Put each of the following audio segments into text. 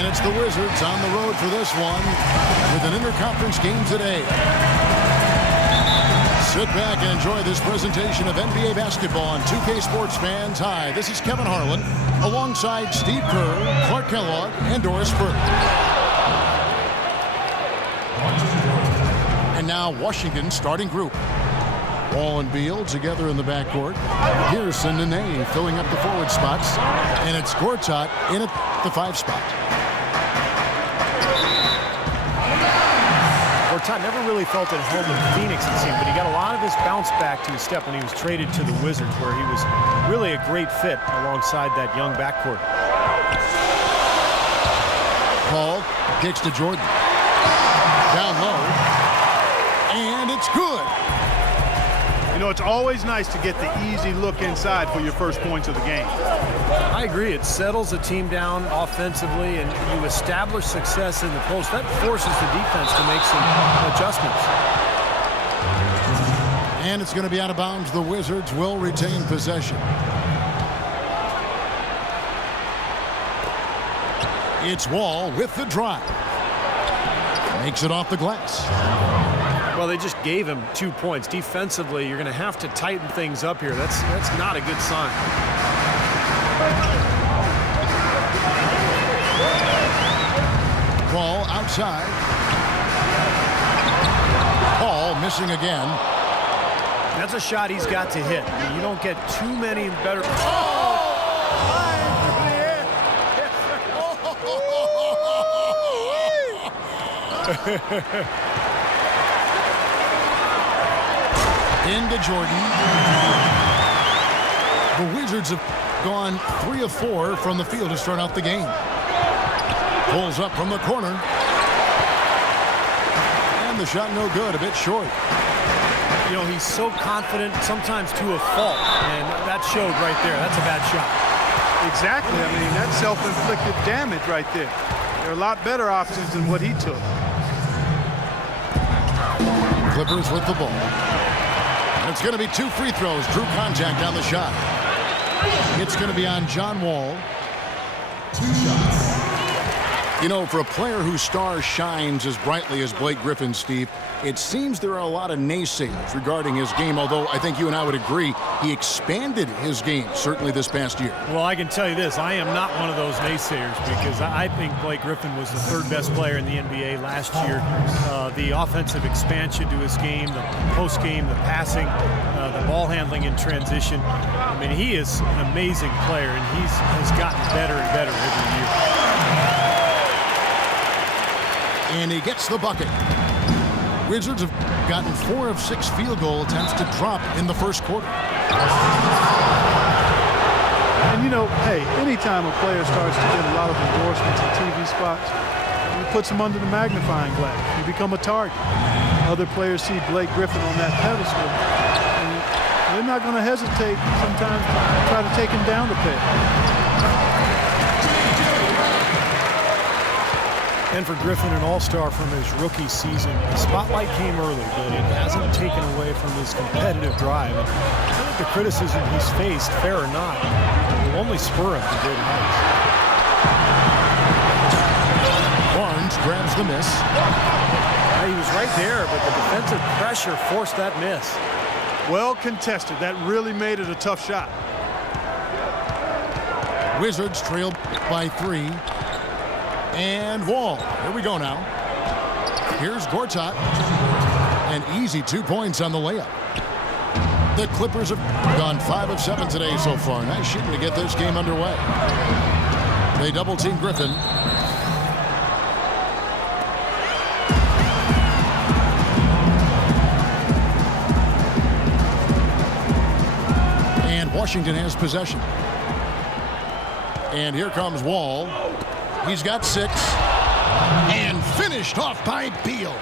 And it's the Wizards on the road for this one with an interconference game today. Sit back and enjoy this presentation of NBA basketball on 2K Sports fans. Hi, this is Kevin Harlan alongside Steve Kerr, Clark Kellogg, and Doris Burke. And now Washington's starting group. Wall and Beal together in the backcourt. Here's Nene filling up the forward spots. And it's Gortat in at the 5 spot. Gortat never really felt at home in Phoenix, it seemed, but he got a lot of his bounce back to his step when he was traded to the Wizards, where he was really a great fit alongside that young backcourt. Paul kicks to Jordan. Down low. And it's good. You know, it's always nice to get the easy look inside for your first points of the game. I agree. It settles the team down offensively, and you establish success in the post. That forces the defense to make some adjustments. And it's going to be out of bounds. The Wizards will retain possession. It's Wall with the drive. Makes it off the glass. Well, they just gave him 2 points. Defensively, you're going to have to tighten things up here. That's not a good sign. Ball outside. Paul missing again. That's a shot he's got to hit. You don't get too many better. Into Jordan. The Wizards have gone 3 of 4 from the field to start out the game. Pulls up from the corner. And the shot no good, a bit short. You know, he's so confident, sometimes to a fault, and that showed right there. That's a bad shot. Exactly. I mean, that's self-inflicted damage right there. There are a lot better options than what he took. Clippers with the ball. And it's going to be 2 free throws. Drew contact on the shot. It's going to be on John Wall. 2 shots. You know, for a player whose star shines as brightly as Blake Griffin, Steve, it seems there are a lot of naysayers regarding his game, although I think you and I would agree he expanded his game, certainly this past year. Well, I can tell you this. I am not one of those naysayers because I think Blake Griffin was the 3rd best player in the NBA last year. The offensive expansion to his game, the post game, the passing, the ball handling in transition. I mean, he is an amazing player, and has gotten better and better every year. And he gets the bucket. Wizards have gotten 4 of 6 field goal attempts to drop in the first quarter. And, you know, hey, anytime a player starts to get a lot of endorsements and TV spots, it puts them under the magnifying glass. You become a target. Other players see Blake Griffin on that pedestal, and they're not going to hesitate sometimes to try to take him down the peg. And for Griffin, an all-star from his rookie season, the spotlight came early, but it hasn't taken away from his competitive drive. And I think the criticism he's faced, fair or not, will only spur him to greater heights. Barnes grabs the miss. He was right there, but the defensive pressure forced that miss. Well contested. That really made it a tough shot. Wizards trail by 3. And Wall. Here we go now. Here's Gortat. An easy 2 points on the layup. The Clippers have gone 5 of 7 today so far. Nice shooting to get this game underway. They double-team Griffin. And Washington has possession. And here comes Wall. He's got 6. And finished off by Beal.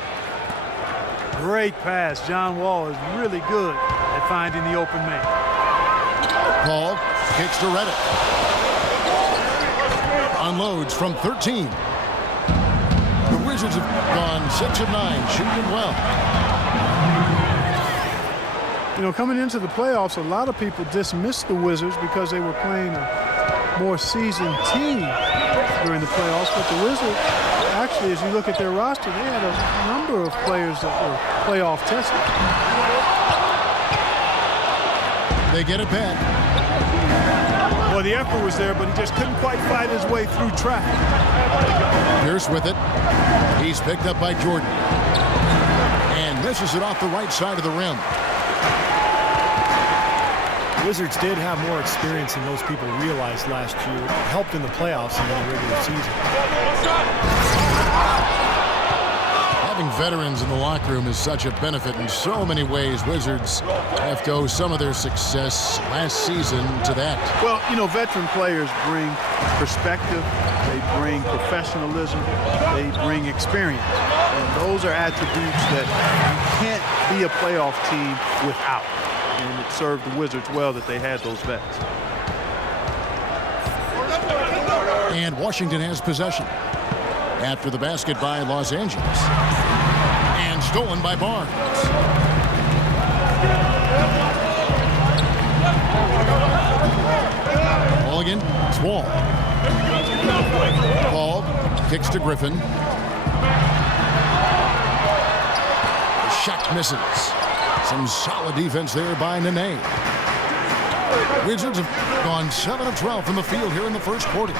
Great pass. John Wall is really good at finding the open man. Paul kicks to Redick. Unloads from 13. The Wizards have gone 6 of 9, shooting well. You know, coming into the playoffs, a lot of people dismissed the Wizards because they were playing a more seasoned team. during the playoffs, but the Wizards, actually, as you look at their roster, they had a number of players that were playoff tested. They get it back. Well, the effort was there, but he just couldn't quite fight his way through traffic. Pierce with it. He's picked up by Jordan. And misses it off the right side of the rim. Wizards did have more experience than most people realized last year. It helped in the playoffs and in the regular season. Having veterans in the locker room is such a benefit in so many ways. Wizards have to owe some of their success last season to that. Well, you know, veteran players bring perspective, they bring professionalism, they bring experience. And those are attributes that you can't be a playoff team without. And it served the Wizards well that they had those vets. And Washington has possession. After the basket by Los Angeles. And stolen by Barnes. Ball again. It's Wall. Ball kicks to Griffin. The shot misses. Some solid defense there by Nene. Wizards have gone 7 of 12 from the field here in the first quarter.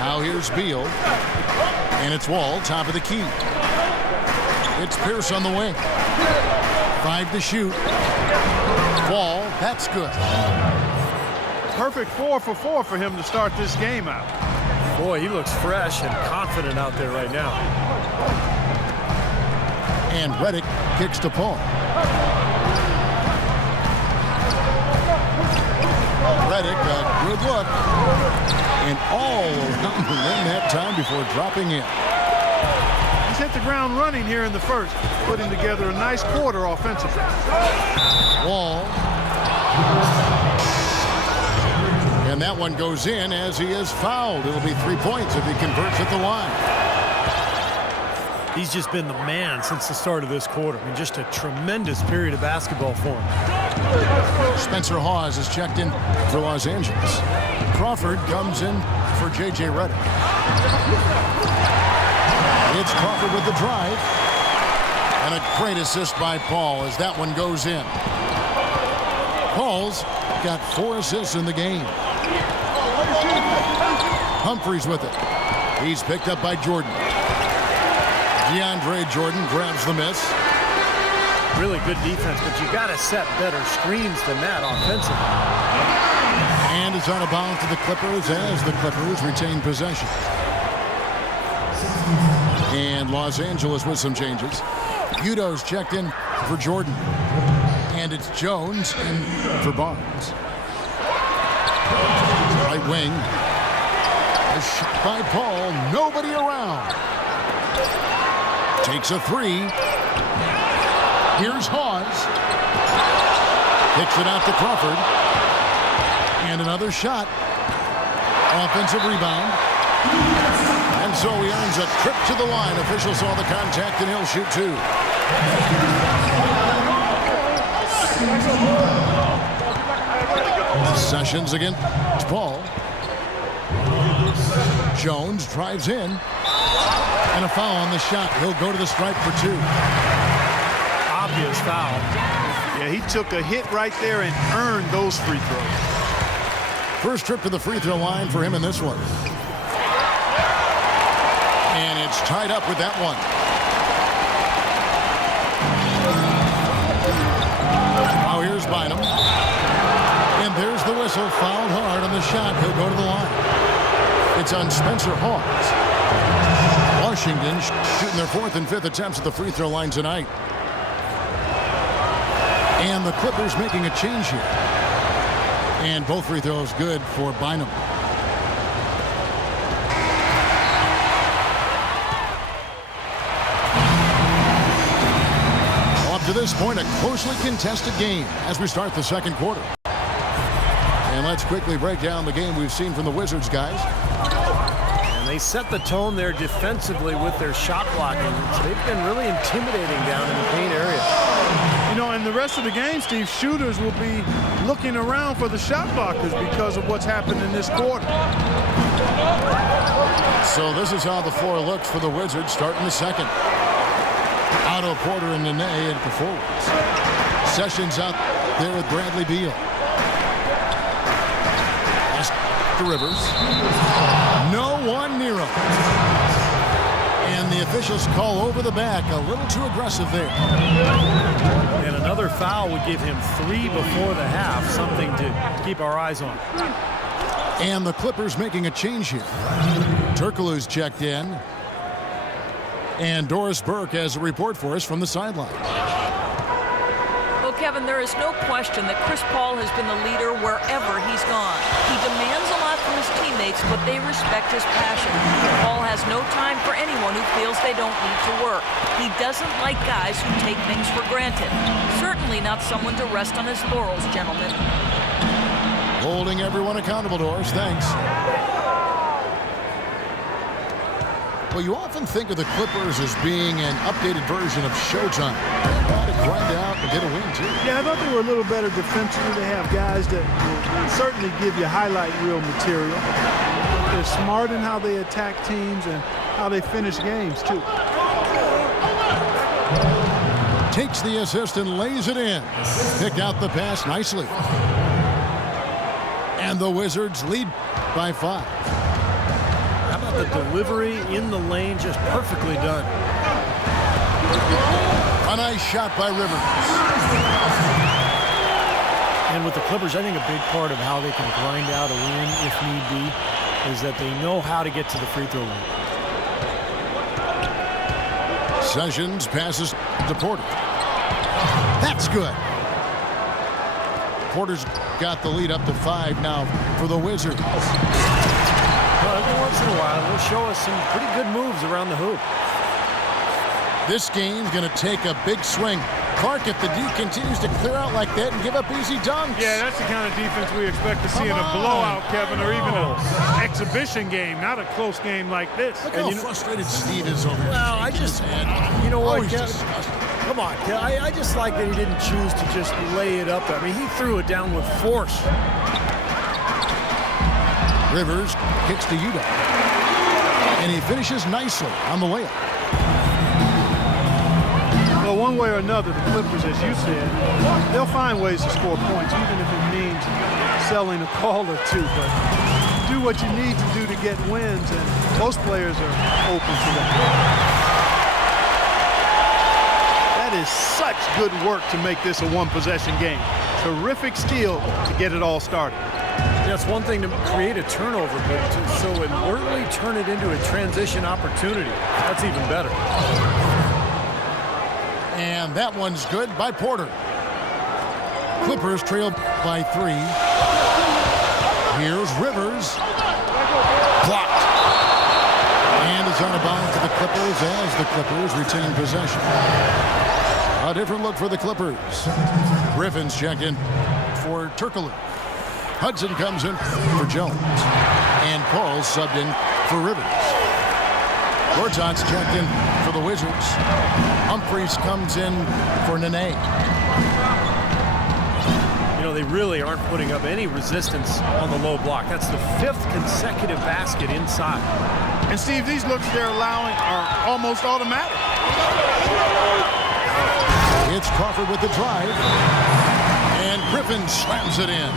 Now here's Beal. And it's Wall, top of the key. It's Pierce on the wing. 5 to shoot. Wall, that's good. Perfect 4 for 4 for him to start this game out. Boy, he looks fresh and confident out there right now. And Redick kicks to Paul. Redick, a good look. And all around the rim that time before dropping in. He's hit the ground running here in the first, putting together a nice quarter offensively. Wall. And that one goes in as he is fouled. It'll be 3 points if he converts at the line. He's just been the man since the start of this quarter. I mean, just a tremendous period of basketball for him. Spencer Hawes is checked in for Los Angeles. Crawford comes in for J.J. Redick. It's Crawford with the drive. And a great assist by Paul as that one goes in. Paul's got 4 assists in the game. Humphries with it. He's picked up by Jordan. DeAndre Jordan grabs the miss. Really good defense, but you got to set better screens than that offensively. And it's out of bounds to the Clippers as the Clippers retain possession. And Los Angeles with some changes. Udo's checked in for Jordan. And it's Jones in for Barnes. Right wing. A shot by Paul. Nobody around. Takes a 3. Here's Hawes. Kicks it out to Crawford. And another shot. Offensive rebound. And so he earns a trip to the line. Official saw the contact and he'll shoot 2. Sessions again. It's Paul. Jones drives in. And a foul on the shot. He'll go to the stripe for 2. Obvious foul. Yeah, he took a hit right there and earned those free throws. First trip to the free throw line for him in this one. And it's tied up with that one. Now here's Bynum. And there's the whistle. Fouled hard on the shot. He'll go to the line. It's on Spencer Hawes. Washington shooting their 4th and 5th attempts at the free throw line tonight. And the Clippers making a change here. And both free throws good for Bynum. Up to this point, a closely contested game as we start the second quarter. And let's quickly break down the game we've seen from the Wizards, guys. They set the tone there defensively with their shot blocking. They've been really intimidating down in the paint area. You know, and the rest of the game, Steve, shooters will be looking around for the shot blockers because of what's happened in this quarter. So this is how the floor looks for the Wizards starting the second. Otto Porter and Nene at the forwards. Sessions out there with Bradley Beal. Pass to Rivers. No one near him. And the officials call over the back. A little too aggressive there. And another foul would give him 3 before the half, something to keep our eyes on. And the Clippers making a change here. Turkoglu's checked in. And Doris Burke has a report for us from the sideline. Well, Kevin, there is no question that Chris Paul has been the leader wherever he's gone. He demands a lot from his teammates, but they respect his passion. Paul has no time for anyone who feels they don't need to work. He doesn't like guys who take things for granted. Certainly not someone to rest on his laurels, gentlemen. Holding everyone accountable, Doris. Thanks. Well, you often think of the Clippers as being an updated version of Showtime. Got to grind out and get a win, too. Yeah, I thought they were a little better defensively. They have guys that will certainly give you highlight reel material. They're smart in how they attack teams and how they finish games, too. Takes the assist and lays it in. Picked out the pass nicely. And the Wizards lead by 5. How about the delivery in the lane, just perfectly done. A nice shot by Rivers. And with the Clippers, I think a big part of how they can grind out a win, if need be, is that they know how to get to the free throw line. Sessions passes to Porter. That's good. Porter's got the lead up to 5 now for the Wizards. Well, every once in a while, they'll show us some pretty good moves around the hoop. This game's going to take a big swing. Clark, if the D continues to clear out like that and give up easy dunks. Yeah, that's the kind of defense we expect to see in a blowout, Kevin, or even an exhibition game, not a close game like this. Look how frustrated Steve is over here. Well, you know what, Kevin? Disgusting. Come on, I just like that he didn't choose to just lay it up. I mean, he threw it down with force. Rivers kicks to Yuta. And he finishes nicely on the layup. Well, one way or another, the Clippers, as you said, they'll find ways to score points, even if it means selling a call or two. But do what you need to do to get wins, and most players are open to that. That is such good work to make this a one-possession game. Terrific skill to get it all started. Yeah, it's one thing to create a turnover, but to so alertly turn it into a transition opportunity, that's even better. And that one's good by Porter. Clippers trail by 3. Here's Rivers. Blocked. And it's out of bounds to the Clippers as the Clippers retain possession. A different look for the Clippers. Griffin's checked in for Turkoglu. Hudson comes in for Jones. And Paul subbed in for Rivers. Gortat's checked in for the Wizards. Humphries comes in for Nene. You know, they really aren't putting up any resistance on the low block. That's the 5th consecutive basket inside. And Steve, these looks they're allowing are almost automatic. It's Crawford with the drive. And Griffin slams it in.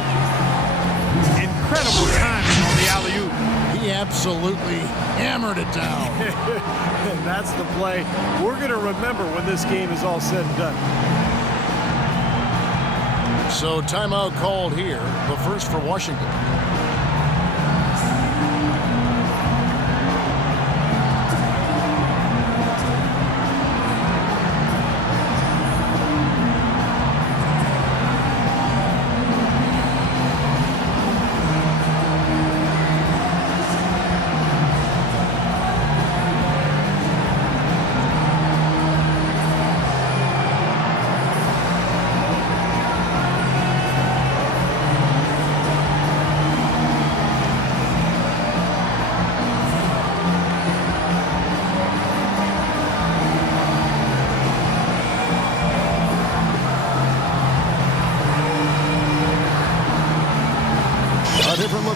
Incredible timing on the alley-oop. He absolutely hammered it down. And that's the play we're going to remember when this game is all said and done. So timeout called here, the first for Washington.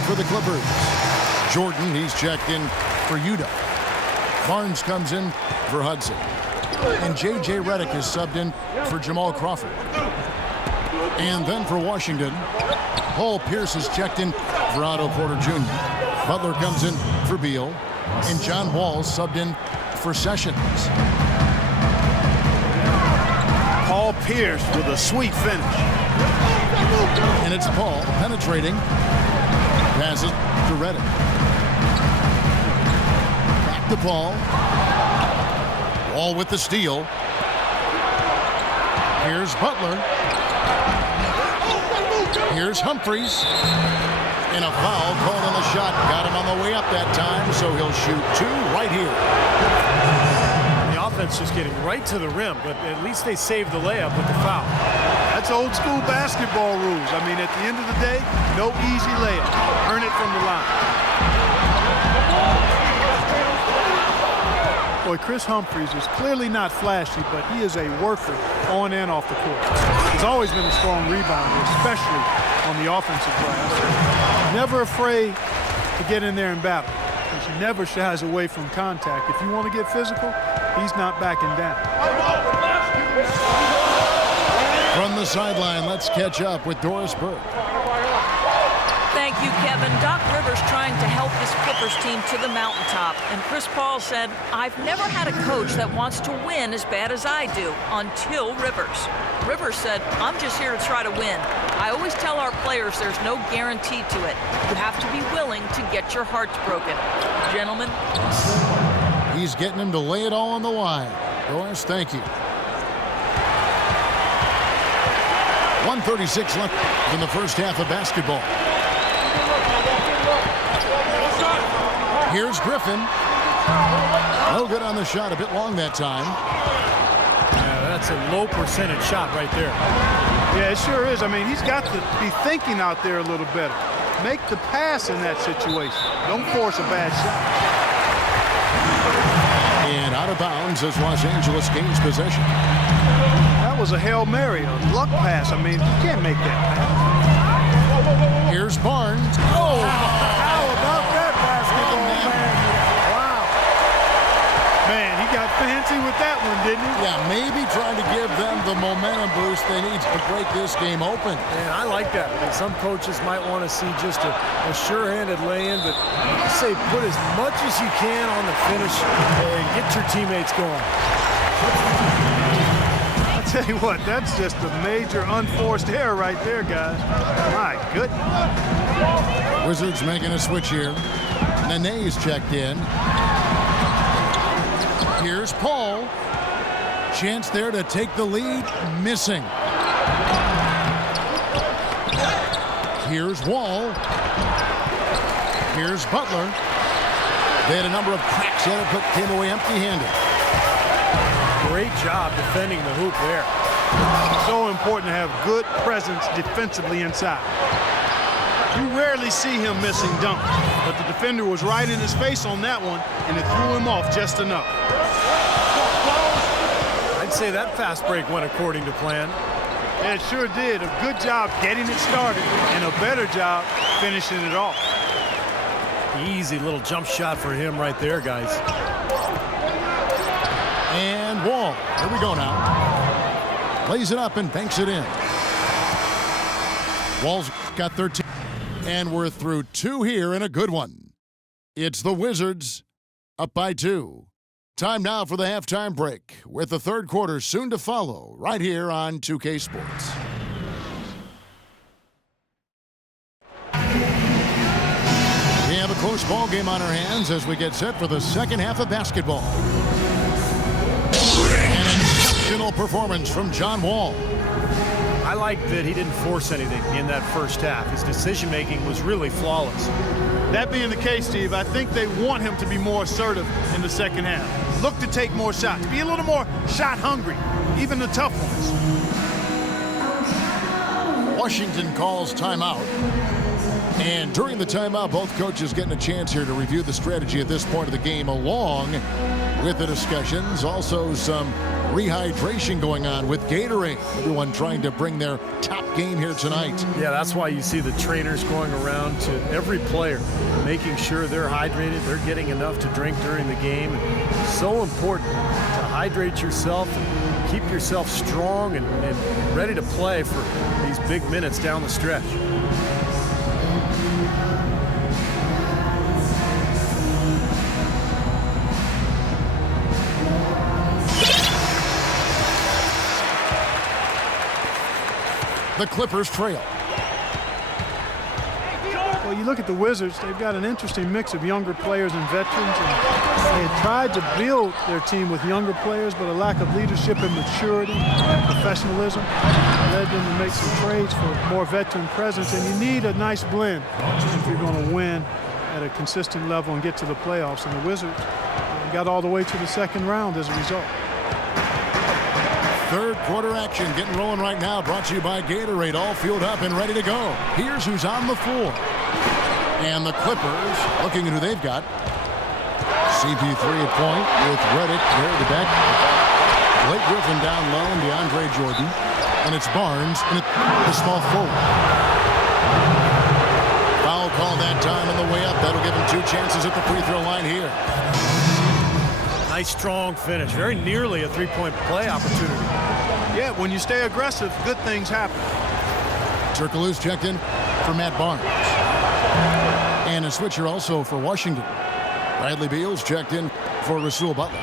for the Clippers. Jordan, he's checked in for Utah. Barnes comes in for Hudson. And J.J. Redick is subbed in for Jamal Crawford. And then for Washington, Paul Pierce is checked in for Otto Porter Jr. Butler comes in for Beal. And John Wall subbed in for Sessions. Paul Pierce with a sweet finish. And it's Paul penetrating. Passes to Redick. Back to Paul. Wall with the steal. Here's Butler. Here's Humphries. And a foul called on the shot. Got him on the way up that time, so he'll shoot two right here. The offense just getting right to the rim, but at least they saved the layup with the foul. That's old school basketball rules. I mean, at the end of the day, no easy layup. Earn it from the line. Boy, Chris Humphries is clearly not flashy, but he is a worker on and off the court. He's always been a strong rebounder, especially on the offensive glass. Never afraid to get in there and battle. He never shies away from contact. If you want to get physical, he's not backing down. From the sideline, let's catch up with Doris Burke. Thank you, Kevin. Doc Rivers trying to help this Clippers team to the mountaintop. And Chris Paul said, "I've never had a coach that wants to win as bad as I do until Rivers." Rivers said, "I'm just here to try to win. I always tell our players there's no guarantee to it. You have to be willing to get your hearts broken." Gentlemen. He's getting him to lay it all on the line. Doris, thank you. 1:36 left in the first half of basketball. Here's Griffin. No good on the shot. A bit long that time. Yeah, that's a low percentage shot right there. Yeah, it sure is. I mean, he's got to be thinking out there a little better. Make the pass in that situation. Don't force a bad shot. And out of bounds as Los Angeles gains possession. That was a Hail Mary, a luck pass. I mean, you can't make that pass. Here's Barnes. Oh, how about that basketball, man? Wow. Man, he got fancy with that one, didn't he? Yeah, maybe trying to give them the momentum boost they need to break this game open. And I like that. I mean, some coaches might want to see just a sure-handed lay-in, but I say put as much as you can on the finish and get your teammates going. I'll tell you what, that's just a major unforced error right there, guys. My goodness. Wizards making a switch here. Nene's checked in. Here's Paul. Chance there to take the lead. Missing. Here's Wall. Here's Butler. They had a number of cracks at it, but came away empty-handed. Great job defending the hoop there. So important to have good presence defensively inside. You rarely see him missing dunks, but the defender was right in his face on that one, and it threw him off just enough. I'd say that fast break went according to plan. Yeah, it sure did. A good job getting it started, and a better job finishing it off. Easy little jump shot for him right there, guys. And Wall. Here we go now. Lays it up and banks it in. Wall's got 13. And we're through two here in a good one. It's the Wizards up by 2. Time now for the halftime break, with the third quarter soon to follow right here on 2K Sports. We have a close ball game on our hands as we get set for the second half of basketball. An exceptional performance from John Wall. I like that he didn't force anything in that first half. His decision-making was really flawless. That being the case, Steve, I think they want him to be more assertive in the second half. Look to take more shots. Be a little more shot hungry, even the tough ones. Washington calls timeout. And during the timeout, both coaches getting a chance here to review the strategy at this point of the game, along with the discussions. Also some rehydration going on with Gatorade. Everyone trying to bring their top game here tonight. Yeah, that's why you see the trainers going around to every player, making sure they're hydrated, they're getting enough to drink during the game. And so important to hydrate yourself and keep yourself strong and ready to play for these big minutes down the stretch. The Clippers trail. Well, you look at the Wizards, they've got an interesting mix of younger players and veterans. And they had tried to build their team with younger players, but a lack of leadership and maturity and professionalism led them to make some trades for more veteran presence. And you need a nice blend if you're going to win at a consistent level and get to the playoffs. And the Wizards got all the way to the second round as a result. Third quarter action getting rolling right now, brought to you by Gatorade, all fueled up and ready to go. Here's who's on the floor. And the Clippers looking at who they've got. CP3 at point with Redick there at the back. Blake Griffin down low and DeAndre Jordan. And it's Barnes in the small forward. Foul call that time on the way up. That'll give him 2 chances at the free throw line here. Nice strong finish, very nearly a three-point play opportunity. Yeah, when you stay aggressive, good things happen. Turkoglu's checked in for Matt Barnes. And a switcher also for Washington. Bradley Beal's checked in for Rasul Butler.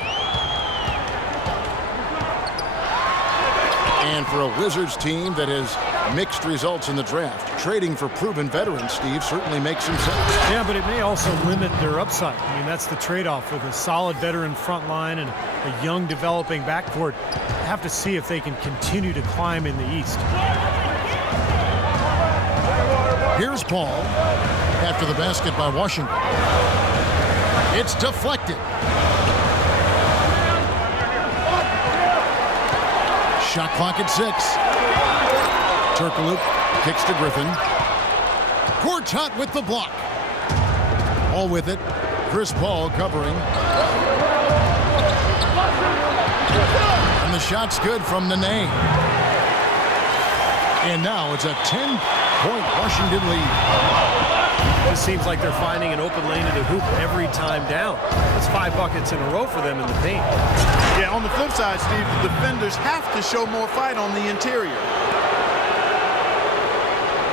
And for a Wizards team that has mixed results in the draft, trading for proven veterans, Steve, certainly makes some sense. Yeah, but it may also limit their upside. I mean, that's the trade-off with a solid veteran front line and a young developing backcourt. Have to see if they can continue to climb in the East. Here's Paul after the basket by Washington. It's deflected. Shot clock at 6. Turkoglu kicks to Griffin. Gortat with the block. All with it. Chris Paul covering. And the shot's good from Nene. And now it's a 10-point Washington lead. It seems like they're finding an open lane to the hoop every time down. That's 5 buckets in a row for them in the paint. Yeah, on the flip side, Steve, the defenders have to show more fight on the interior.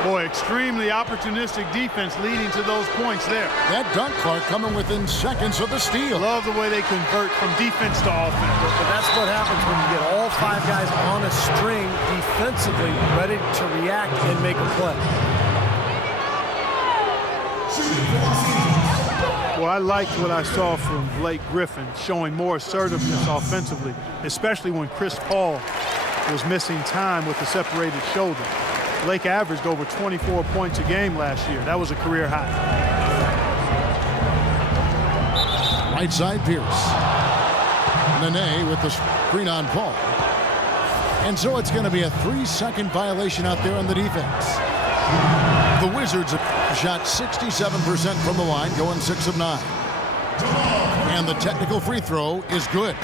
Boy, extremely opportunistic defense leading to those points there. That dunk, Clark, coming within seconds of the steal. Love the way they convert from defense to offense. But that's what happens when you get all 5 guys on a string defensively ready to react and make a play. Well, I liked what I saw from Blake Griffin, showing more assertiveness offensively, especially when Chris Paul was missing time with the separated shoulder. Blake averaged over 24 points a game last year. That was a career high. Right side, Pierce. Nene with the screen on Paul. And so it's going to be a 3-second violation out there on the defense. The Wizards have shot 67% from the line, going 6 of 9. And the technical free throw is good.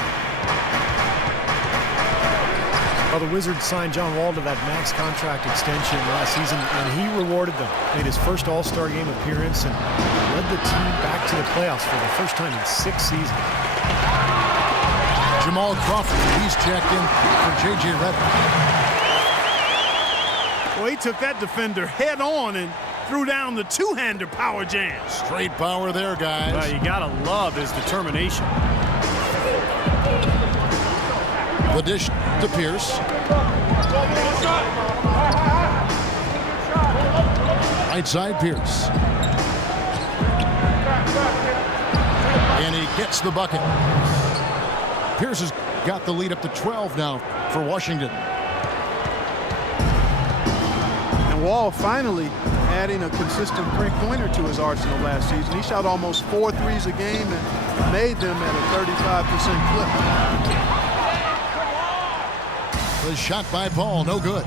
Well, the Wizards signed John Wall to that max contract extension last season, and he rewarded them. Made his first All-Star game appearance and led the team back to the playoffs for the first time in 6 seasons. Jamal Crawford, he's checked in for J.J. Redick. Well, he took that defender head on and threw down the two-hander power jam. Straight power there, guys. Well, you gotta love his determination. The dish to Pierce. Right side, Pierce. And he gets the bucket. Pierce has got the lead up to 12 now for Washington. And Wall finally adding a consistent three-pointer to his arsenal last season. He shot almost 4 threes a game and made them at a 35% clip. The shot by Paul, no good.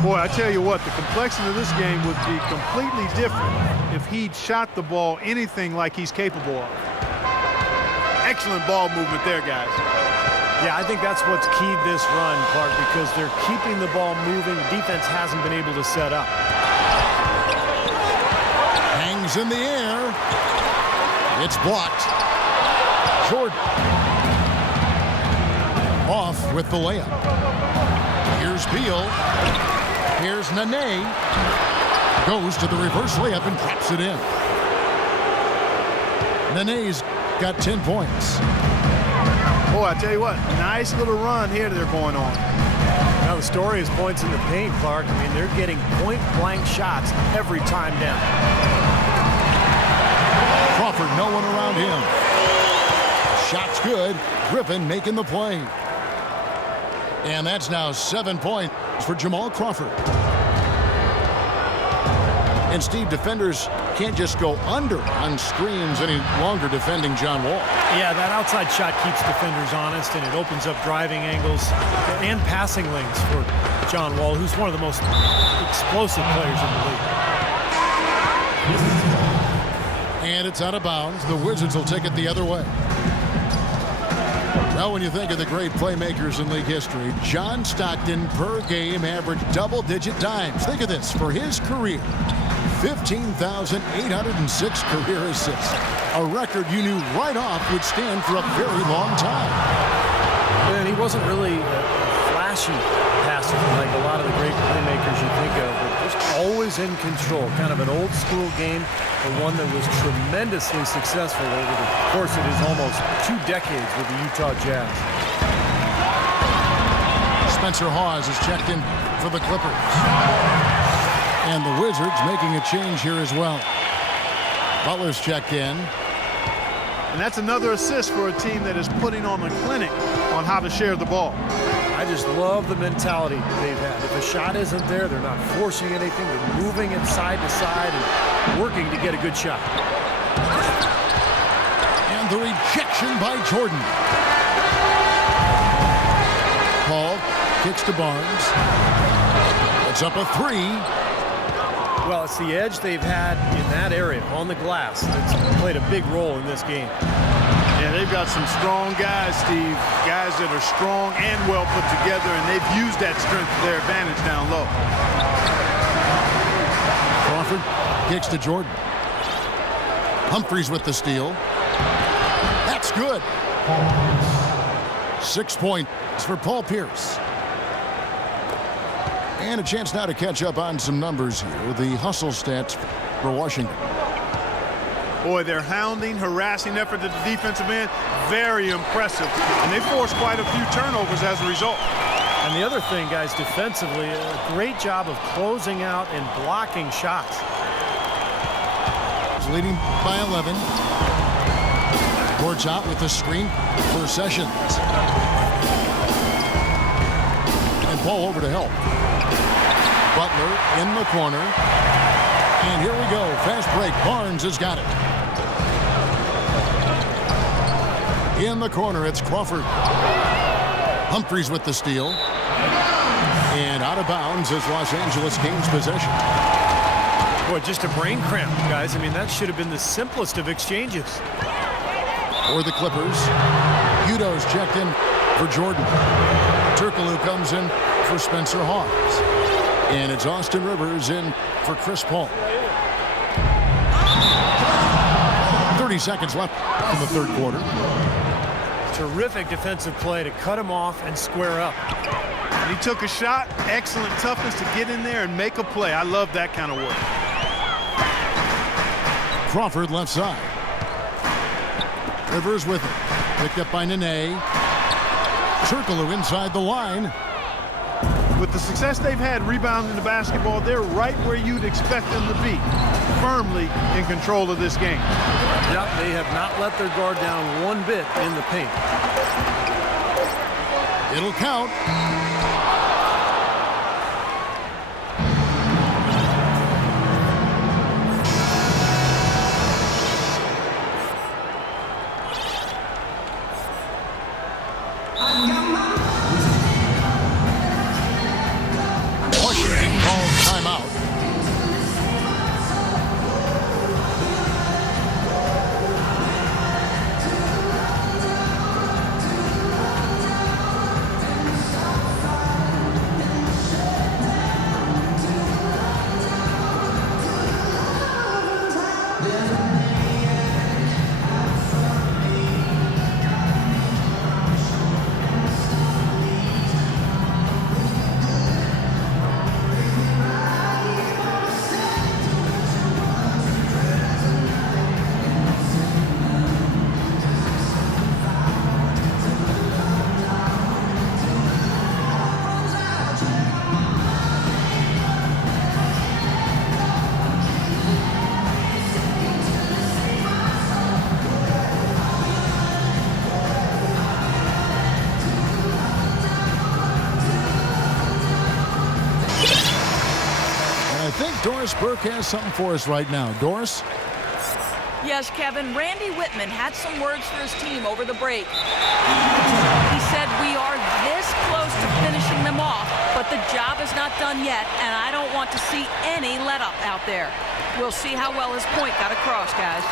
Boy, I tell you what, the complexion of this game would be completely different if he'd shot the ball anything like he's capable of. Excellent ball movement there, guys. Yeah, I think that's what's keyed this run, Clark, because they're keeping the ball moving. The defense hasn't been able to set up. Hangs in the air. It's blocked. Jordan off with the layup. Here's Beal. Here's Nene. Goes to the reverse layup and drops it in. Nene's got 10 points. Boy, I tell you what, nice little run here they're going on. Now the story is points in the paint, Clark. I mean, they're getting point-blank shots every time down. Crawford, no one around him. Shot's good. Griffin making the play. And that's now 7 points for Jamal Crawford. And Steve, defenders can't just go under on screens any longer defending John Wall. Yeah, that outside shot keeps defenders honest, and it opens up driving angles and passing lanes for John Wall, who's one of the most explosive players in the league. And it's out of bounds. The Wizards will take it the other way. Now, when you think of the great playmakers in league history, John Stockton per game averaged double-digit dimes. Think of this. For his career, 15,806 career assists. A record you knew right off would stand for a very long time. And he wasn't really a flashy passer like a lot of the great playmakers you think of, but just always in control. Kind of an old-school game, but one that was tremendously successful over the course of his almost 2 decades with the Utah Jazz. Spencer Hawes is checked in for the Clippers. And the Wizards making a change here as well. Butler's checked in. And that's another assist for a team that is putting on a clinic on how to share the ball. I just love the mentality they've had. If a shot isn't there, they're not forcing anything. They're moving it side to side and working to get a good shot. And the rejection by Jordan. Paul kicks to Barnes. It's up a 3. Well, it's the edge they've had in that area on the glass that's played a big role in this game. Yeah, they've got some strong guys, Steve. Guys that are strong and well put together, and they've used that strength to their advantage down low. Crawford kicks to Jordan. Humphries with the steal. That's good. 6 points for Paul Pierce. And a chance now to catch up on some numbers here. The hustle stats for Washington. Boy, their hounding, harassing effort at the defensive end, very impressive. And they forced quite a few turnovers as a result. And the other thing, guys, defensively, a great job of closing out and blocking shots. He's leading by 11. Boards out with the screen for Sessions. And Paul over to help. Butler in the corner. And here we go. Fast break. Barnes has got it. In the corner, it's Crawford. Humphries with the steal. And out of bounds is Los Angeles gains possession. Boy, just a brain cramp, guys. I mean, that should have been the simplest of exchanges. For the Clippers, Udo's checked in for Jordan. Turkoglu comes in for Spencer Hawes. And it's Austin Rivers in for Chris Paul. 30 seconds left in the third quarter. Terrific defensive play to cut him off and square up. And he took a shot, excellent toughness to get in there and make a play. I love that kind of work. Crawford left side. Rivers with it. Picked up by Nene. Turkoglu inside the line. With the success they've had rebounding the basketball, they're right where you'd expect them to be, firmly in control of this game. Yep, they have not let their guard down one bit in the paint. It'll count. Washington Doris Burke has something for us right now. Doris? Yes, Kevin, Randy Whitman had some words for his team over the break. He said, "We are this close to finishing them off, but the job is not done yet, and I don't want to see any let-up out there." We'll see how well his point got across, guys.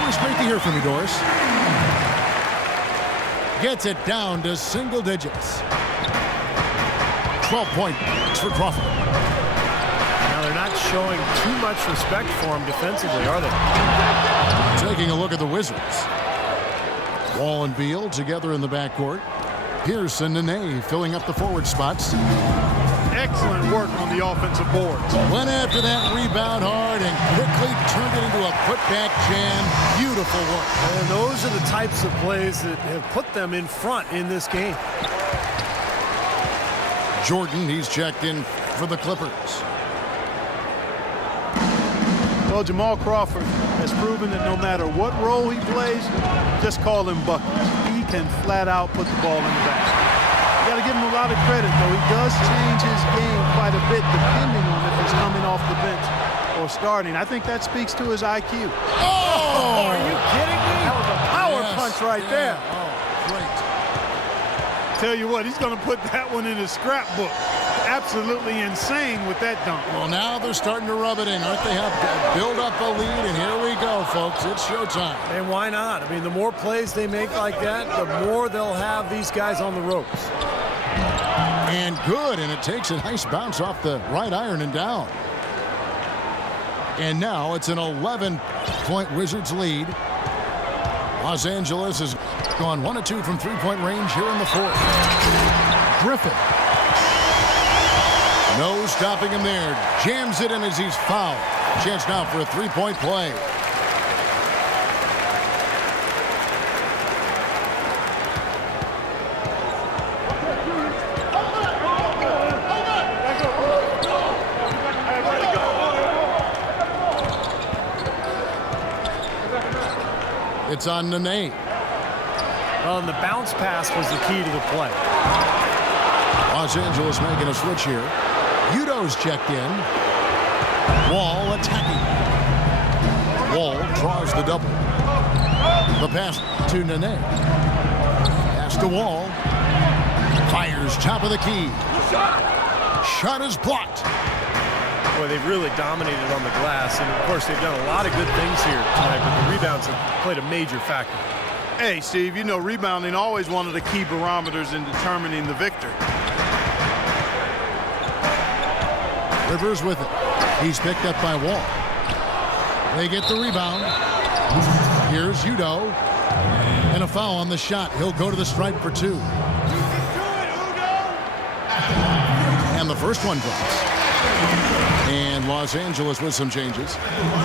Always great to hear from you, Doris. Gets it down to single digits. 12 points for Crawford. Now they're not showing too much respect for him defensively, are they? Taking a look at the Wizards. Wall and Beal together in the backcourt. Pierce and Nene filling up the forward spots. Excellent work on the offensive boards. Went after that rebound hard and quickly turned it into a putback jam. Beautiful work. And those are the types of plays that have put them in front in this game. Jordan, he's checked in for the Clippers. Well, Jamal Crawford has proven that no matter what role he plays, just call him buckets. He can flat out put the ball in the basket. You got to give him a lot of credit, though. He does change his game quite a bit depending on if he's coming off the bench or starting. I think that speaks to his IQ. Oh, are you kidding me? That was a power punch right there. Oh, great. Tell you what, he's going to put that one in his scrapbook. Absolutely insane with that dunk. Well, now they're starting to rub it in, aren't they? Have to build up a lead, and here we go, folks. It's showtime. And why not? I mean, the more plays they make like that, the more they'll have these guys on the ropes. And good, and it takes a nice bounce off the right iron and down. And now it's an 11-point Wizards lead. Los Angeles has gone 1 of 2 from three-point range here in the fourth. Griffin. No stopping him there. Jams it in as he's fouled. Chance now for a three-point play. It's on Nene. Well, and the bounce pass was the key to the play. Los Angeles making a switch here. Udo's checked in. Wall attacking. Wall draws the double. The pass to Nene. Pass to Wall. Fires top of the key. Shot is blocked. Boy, they've really dominated on the glass, and of course they've done a lot of good things here tonight, but the rebounds have played a major factor. Hey, Steve, you know rebounding always one of the key barometers in determining the victor. Rivers with it. He's picked up by Wall. They get the rebound. Here's Udo. And a foul on the shot. He'll go to the stripe for 2. And the first one drops. And Los Angeles with some changes.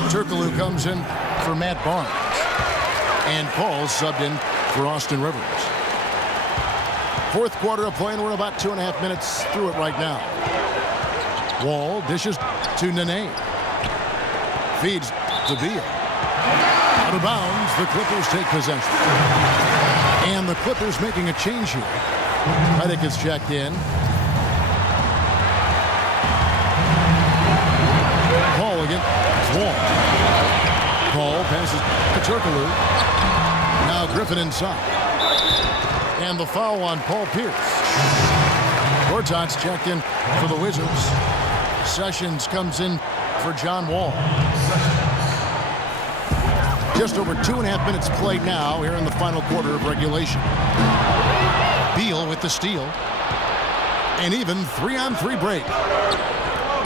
Turkoglu comes in for Matt Barnes. And Paul subbed in for Austin Rivers. Fourth quarter of play, and we're about 2.5 minutes through it right now. Wall dishes to Nene. Feeds to Beal. Out of bounds, the Clippers take possession. And the Clippers making a change here. Redick is checked in. Paul against Wall. Paul passes to Turkoglu. Now Griffin inside. And the foul on Paul Pierce. Gortat's checked in for the Wizards. Sessions comes in for John Wall. Just over 2.5 minutes played now here in the final quarter of regulation. Beal with the steal. And even 3-on-3 break.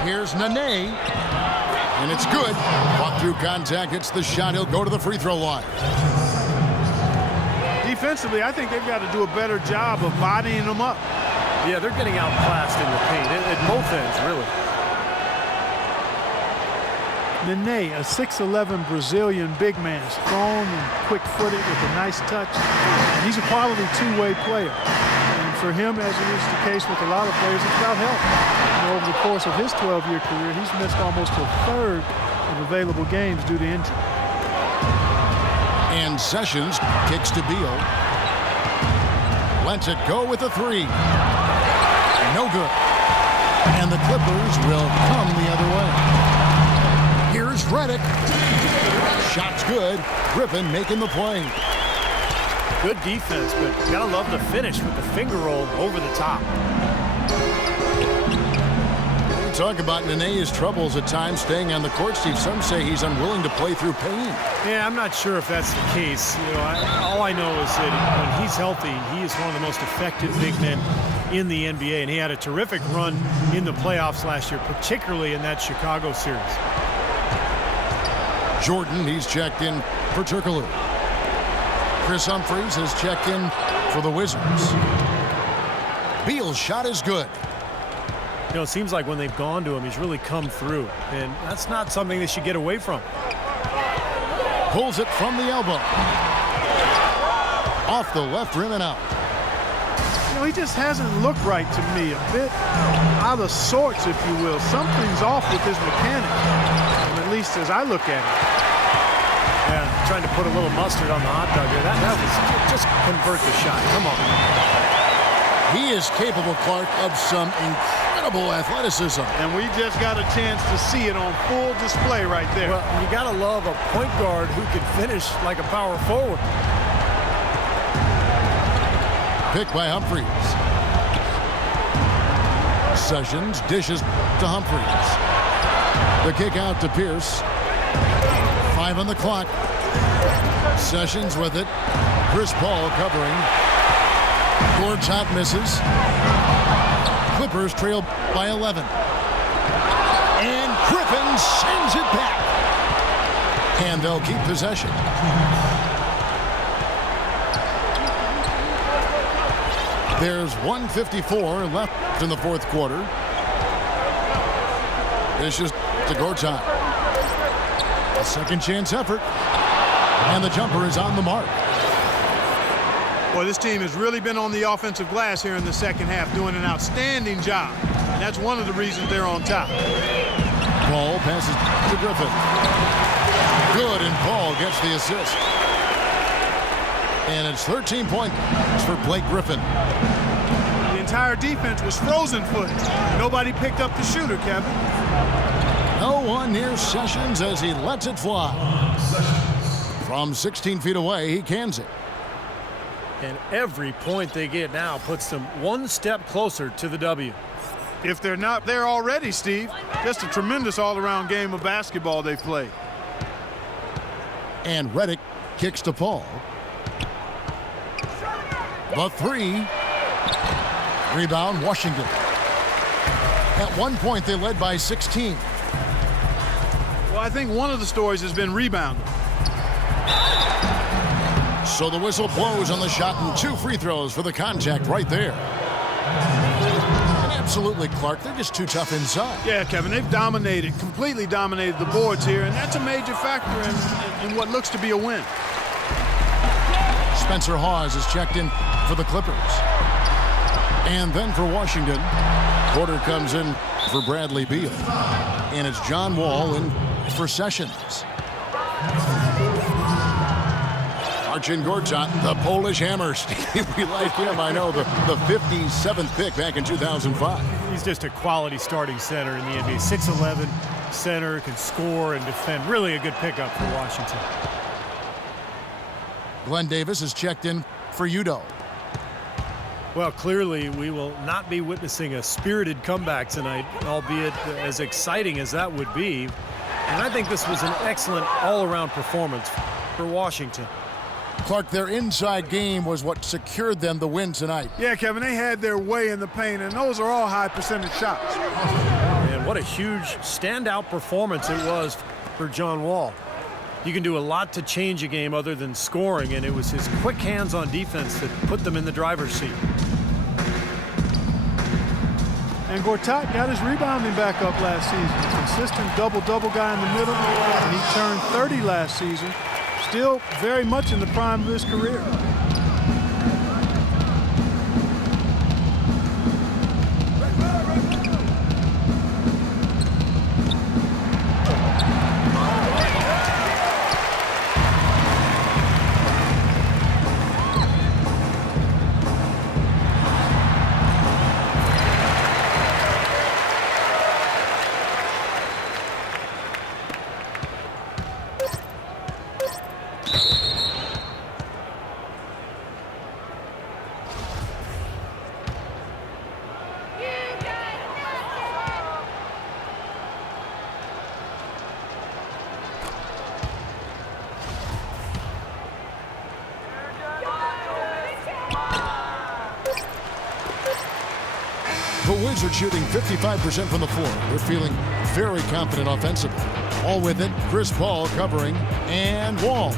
Here's Nene. And it's good. Walk through contact, hits the shot. He'll go to the free throw line. Defensively, I think they've got to do a better job of bodying them up. Yeah, they're getting outclassed in the paint at both ends, really. Nene, a 6'11" Brazilian big man, strong and quick-footed with a nice touch. And he's a quality two-way player. And for him, as it is the case with a lot of players, it's about health. You know, over the course of his 12-year career, he's missed almost a third of available games due to injury. And Sessions kicks to Beal. Lets it go with a 3. No good. And the Clippers will come the other way. Here's Redick. Shot's good. Griffin making the play. Good defense, but you gotta love the finish with the finger roll over the top. We talk about Nene's troubles at times staying on the court, Steve. Some say he's unwilling to play through pain. Yeah, I'm not sure if that's the case. You know, all I know is that when he's healthy, he is one of the most effective big men in the NBA, and he had a terrific run in the playoffs last year, particularly in that Chicago series. Jordan, he's checked in for Turkoglu. Chris Humphries has checked in for the Wizards. Beal's shot is good. You know, it seems like when they've gone to him, he's really come through, and that's not something they should get away from. Pulls it from the elbow. Off the left rim and out. You know, he just hasn't looked right to me. A bit out of sorts, if you will. Something's off with his mechanics, at least as I look at it. Yeah, trying to put a little mustard on the hot dog here. That was just convert the shot. Come on. He is capable, Clark, of some incredible athleticism. And we just got a chance to see it on full display right there. Well, you got to love a point guard who can finish like a power forward. Pick by Humphries. Sessions dishes to Humphries. The kick out to Pierce. 5 on the clock. Sessions with it. Chris Paul covering. Gortat misses. Clippers trail by 11. And Griffin sends it back. And they'll keep possession. There's 1:54 left in the fourth quarter. This is to Gortat. A second chance effort. And the jumper is on the mark. Boy, this team has really been on the offensive glass here in the second half, doing an outstanding job. And that's one of the reasons they're on top. Paul passes to Griffin. Good, and Paul gets the assist. And it's 13 points for Blake Griffin. The entire defense was frozen footed. Nobody picked up the shooter, Kevin. No one near Sessions as he lets it fly. From 16 feet away, he cans it. And every point they get now puts them one step closer to the W. If they're not there already, Steve, just a tremendous all-around game of basketball they play. And Redick kicks to Paul. The three. Rebound, Washington. At one point, they led by 16. Well, I think one of the stories has been rebounding. So the whistle blows on the shot and 2 free throws for the contact right there. And absolutely, Clark, they're just too tough inside. Yeah, Kevin, they've dominated, completely dominated the boards here, and that's a major factor in what looks to be a win. Spencer Hawes is checked in for the Clippers. And then for Washington, Porter comes in for Bradley Beal. And it's John Wall in for Sessions. Marcin Gortat, the Polish hammer. Steve, we like him. I know, the 57th pick back in 2005. He's just a quality starting center in the NBA. 6'11", center, can score and defend. Really a good pickup for Washington. Glenn Davis is checked in for Udo. Well, clearly we will not be witnessing a spirited comeback tonight, albeit as exciting as that would be. And I think this was an excellent all-around performance for Washington. Clark, their inside game was what secured them the win tonight. Yeah, Kevin, they had their way in the paint, and those are all high percentage shots. And what a huge standout performance it was for John Wall. You can do a lot to change a game other than scoring, and it was his quick hands on defense that put them in the driver's seat. And Gortat got his rebounding back up last season. A consistent double-double guy in the middle, and he turned 30 last season. Still very much in the prime of his career. The Wizards shooting 55% from the floor. They're feeling very confident offensively. All with it, Chris Paul covering, and Wall.